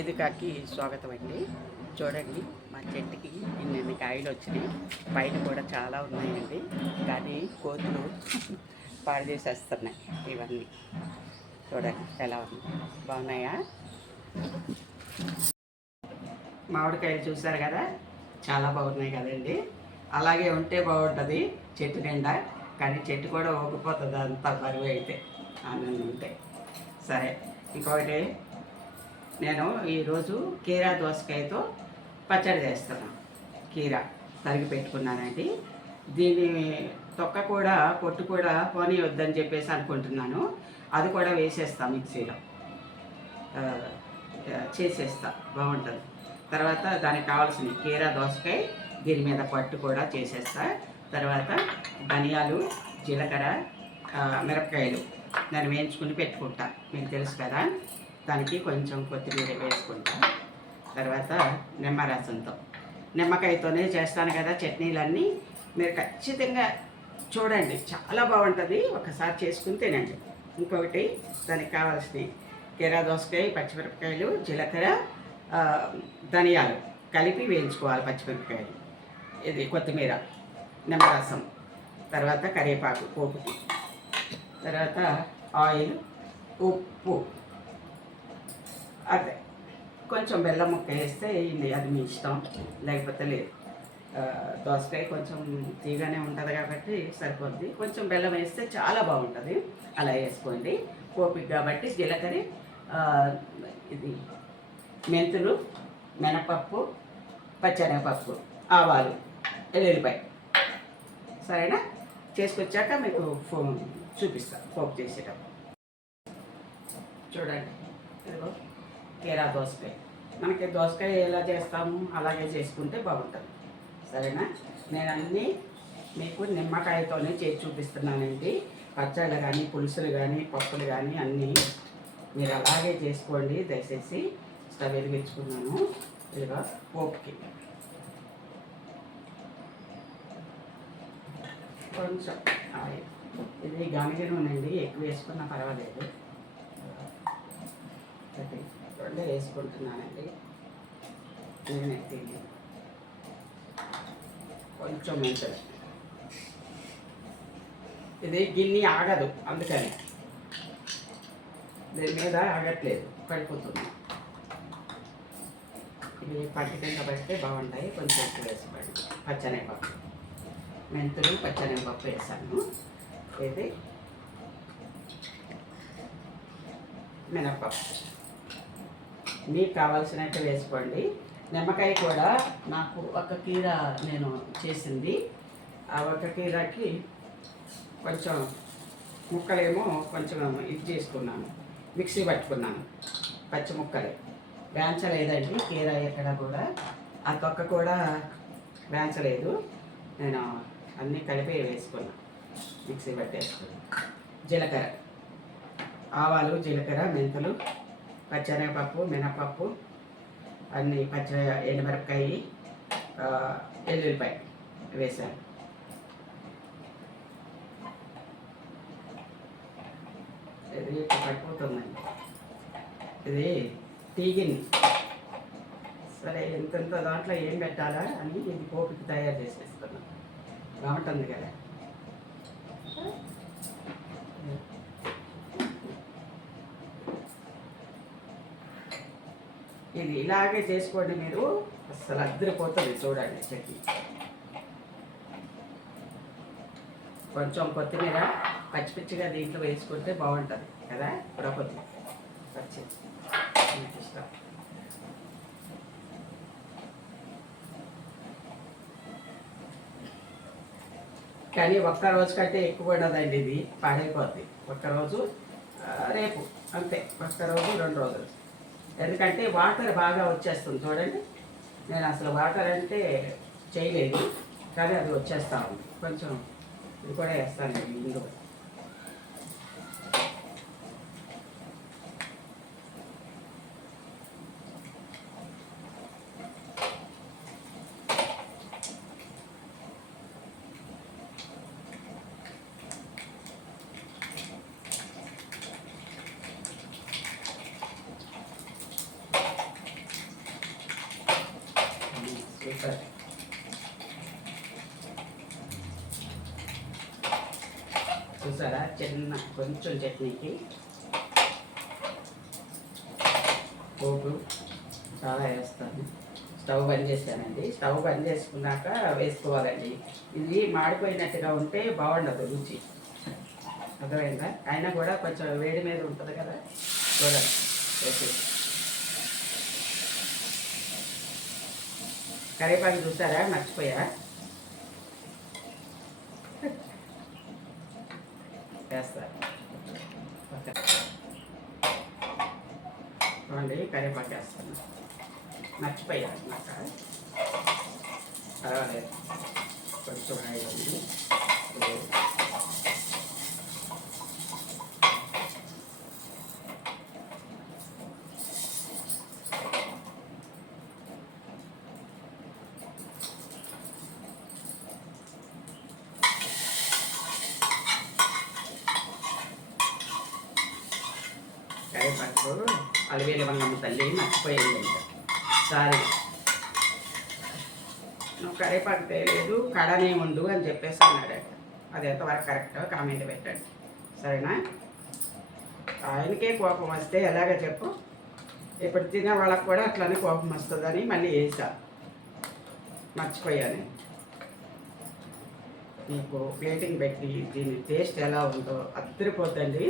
వేదికకి స్వాగతం అండి. చూడండి, మా చెట్టుకి ఇన్ని కాయలు వచ్చినాయి. బయట కూడా చాలా ఉన్నాయండి, కానీ కోతులు పాడు చేసేస్తున్నాయి. ఇవన్నీ చూడండి ఎలా ఉంది, బాగున్నాయా? మామిడికాయలు చూసారు కదా, చాలా బాగున్నాయి కదండి. అలాగే ఉంటే బాగుంటుంది చెట్టు నిండా, కానీ చెట్టు కూడా ఊగిపోతుంది అంతా బరువు అయితే ఆనందం ఉంటే. సరే, ఇంకొకటి, నేను ఈరోజు కీరా దోసకాయతో పచ్చడి చేస్తున్నాను. కీరా తరిగి పెట్టుకున్నానండి. దీని తొక్క కూడా పొట్టు కూడా పోనీ వద్దని చెప్పేసి అనుకుంటున్నాను. అది కూడా వేసేస్తాను, మిక్సీలో చేసేస్తా, బాగుంటుంది. తర్వాత దానికి కావాల్సిన కీరా దోసకాయ, దీని మీద పట్టు కూడా చేసేస్తా. తర్వాత ధనియాలు, జీలకర్ర, మిరపకాయలు నేను వేయించుకుని పెట్టుకుంటా, మీకు తెలుసు కదా. దానికి కొంచెం కొత్తిమీర వేసుకుంటా. తర్వాత నిమ్మరసంతో, నిమ్మకాయతోనే చేస్తాను కదా చట్నీలన్నీ. మీరు ఖచ్చితంగా చూడండి, చాలా బాగుంటుంది. ఒకసారి చేసుకుని తినండి. ఇంకొకటి, దానికి కావాల్సినవి కీరా దోసకాయ, పచ్చిమిరపకాయలు, జీలకర్ర, ధనియాలు కలిపి వేయించుకోవాలి. పచ్చిమిరపకాయలు, ఇది కొత్తిమీర, నిమ్మరసం, తర్వాత కరివేపాకు పోపుకి, తర్వాత ఆయిల్, ఉప్పు, అదే కొంచెం బెల్లం ముక్క వేస్తే అది మీ ఇష్టం, లేకపోతే లేదు. దోసకాయ కొంచెం తీగానే ఉంటుంది కాబట్టి సరిపోద్ది. కొంచెం బెల్లం వేస్తే చాలా బాగుంటుంది, అలా వేసుకోండి. పోపిక్ కాబట్టి జీలకర్ర, ఇది మెంతులు, మినపప్పు, పచ్చెనగపప్పు, ఆవాలు, ఎల్లుల్లిపాయ. సరేనా? చేసుకొచ్చాక మీకు చూపిస్తాను పోపు చేసేటప్పుడు. చూడండి, ఇదిగో కీరా దోసకాయ. మనకి దోసకాయ ఎలా చేస్తాము అలాగే చేసుకుంటే బాగుంటుంది. సరేనా? నేను అన్నీ మీకు నిమ్మకాయతోనే చేసి చూపిస్తున్నానండి. పచ్చళ్ళు కానీ, పులుసులు కానీ, పప్పులు కానీ అన్నీ మీరు అలాగే చేసుకోండి దయచేసి. స్టవ్ వెలిగించుకున్నాను. ఇదిగో పోపుకి కొంచెం ఆయిల్, ఇది గనిగ నూనె అండి, ఎక్కువ వేసుకున్నా పర్వాలేదు. రెండు వేసుకుంటున్నానండి. నూనె తిని కొంచెం మెంతులు. ఇది గిన్నె ఆగదు, అందుకని దీని మీద ఆగట్లేదు, పడిపోతుంది. ఇవి పట్టి కింద పడితే బాగుంటాయి. కొంచెం ఎక్కువ వేసుకోండి. పచ్చనగపప్పు, మెంతులు, పచ్చనగపప్పు వేసాను. ఇది మినపప్పు, మీకు కావాల్సినట్టు వేసుకోండి. నిమ్మకాయ కూడా నాకు ఒక కీర నేను చేసింది. ఆ ఒక కీరకి కొంచెం ముక్కలేమో కొంచెం ఇది చేసుకున్నాను, మిక్సీ పట్టుకున్నాను. పచ్చి ముక్కలు వేయించలేదండి కీర ఎక్కడ కూడా. ఆ తొక్క కూడా వేయించలేదు, నేను అన్నీ కలిపి వేసుకున్నాను, మిక్సీ పట్టేసుకున్నాను. జీలకర్ర, ఆవాలు, జీలకర్ర, మెంతులు, పచ్చెనగపప్పు, మినపప్పు, అన్నీ ఎండుమిరపకాయ, ఎల్లుల్లిపాయ వేసాను. ఇది పడిపోతుందండి, ఇది టీగిన్ని. సరే, ఎంతెంత దాంట్లో ఏం పెట్టాలా అని ఇది పోపుకి తయారు చేసేస్తున్నాను. బాగుంటుంది కదా. ఇది ఇలాగే చేసుకోండి మీరు, అసలు అద్దరిపోతుంది. చూడండి చట్నీ. కొంచెం కొత్తిమీర పచ్చి పిచ్చిగా దీంట్లో వేసుకుంటే బాగుంటుంది కదా. ప్రొపతి పచ్చి ఇష్టం. కానీ ఒక్కరోజు కంటే ఎక్కువ ఉండదండి, ఇది పాడైపోద్ది. ఒక్కరోజు, రేపు అంతే. ఒక్కరోజు 2 రోజులు. ఎందుకంటే వాటర్ బాగా వచ్చేస్తుంది. చూడండి, నేను అసలు వాటర్ అంటే చేయలేదు, కానీ అది వచ్చేస్తా ఉంది. కొంచెం ఇది కూడా వేస్తానండి ఇందులో. చూసారా చిన్న కొంచెం చట్నీకి పోపు చాలా వేస్తాను. స్టవ్ బంద్ చేశానండి. స్టవ్ బంద్ చేసుకున్నాక వేసుకోవాలండి. ఇది మాడిపోయినట్టుగా ఉంటే బాగుండదు రుచి, అర్థమైందా? అయినా కూడా కొంచెం వేడి మీద ఉంటుంది కదా, చూడండి వేసేసి. కరివేపాకు చూసారా, మర్చిపోయా వేస్తారు. చూడండి కరివేపాకు వేస్తాను, మర్చిపోయా అన్నమాట. పర్వాలేదు, కొంచెం అయింది. కరివేపాకు అలివేలు వంగమ్మ తల్లి మర్చిపోయింది. సారీ, నువ్వు కరివేపాకు తేలేదు కడనే ఉండు అని చెప్పేసి అన్నాడు. అది ఎంతవరకు కరెక్టో కామెంట్ పెట్టండి, సరేనా? ఆయనకే కోపం వస్తే ఎలాగ చెప్పు? ఇప్పుడు తినే వాళ్ళకి కూడా అట్లనే కోపం వస్తుందని మళ్ళీ వేసా, మర్చిపోయాను. మీకు ప్లేటింగ్ పెట్టి దీని టేస్ట్ ఎలా ఉందో అద్దరిపోతుంది.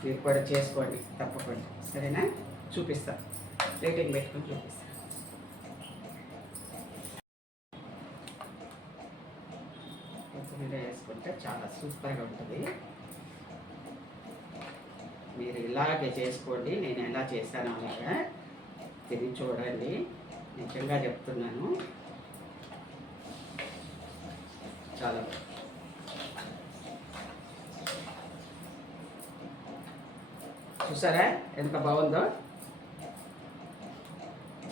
మీరు కూడా చేసుకోండి తప్పకుండా, సరేనా? చూపిస్తాను, ప్లేటింగ్ పెట్టుకొని చూపిస్తాను. కొత్తిమీర వేసుకుంటే చాలా సూపర్గా ఉంటుంది. మీరు ఇలాగే చేసుకోండి, నేను ఎలా చేశానో అలాగా తిని చూడండి. నిజంగా చెప్తున్నాను, చాలా చూసారా ఎంత బాగుందో?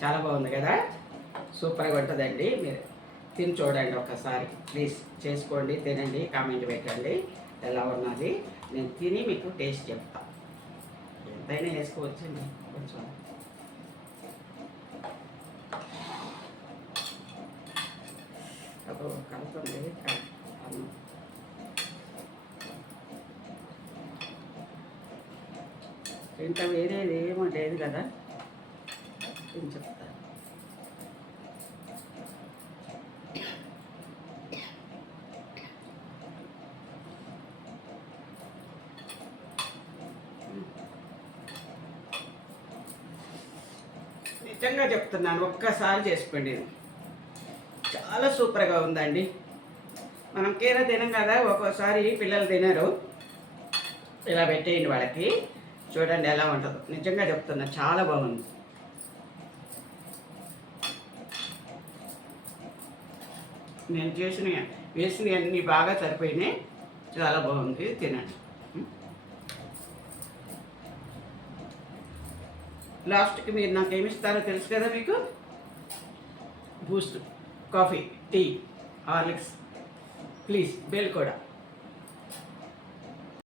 చాలా బాగుంది కదా, సూపర్గా ఉంటుందండి. మీరు తిని చూడండి ఒకసారి, ప్లీజ్ చేసుకోండి, తినండి, కామెంట్ పెట్టండి ఎలా ఉన్నది. నేను తిని మీకు టేస్ట్ చెప్తాను. ఎంతైనా వేసుకోవచ్చండి కొంచెం. అప్పుడు కలుపుతుంది అన్నం. ఇంకా వేరేది ఏమో లేదు కదా, నేను చెప్తాను. నిజంగా చెప్తున్నాను, ఒక్కసారి చేసుకోండి, చాలా సూపర్గా ఉందండి. మనం కీర తినం కదా, ఒక్కోసారి పిల్లలు తినరు, ఇలా పెట్టేయండి వాళ్ళకి, చూడండి ఎలా ఉంటుందో. నిజంగా చెప్తున్నా, చాలా బాగుంది. నేను వేసినవి అన్నీ బాగా సరిపోయినాయి, చాలా బాగుంది, తినండి. లాస్ట్కి మీరు నాకు ఏమి ఇస్తారో తెలుసు కదా మీకు, Boost, coffee, tea, Horlicks, please bell కూడా.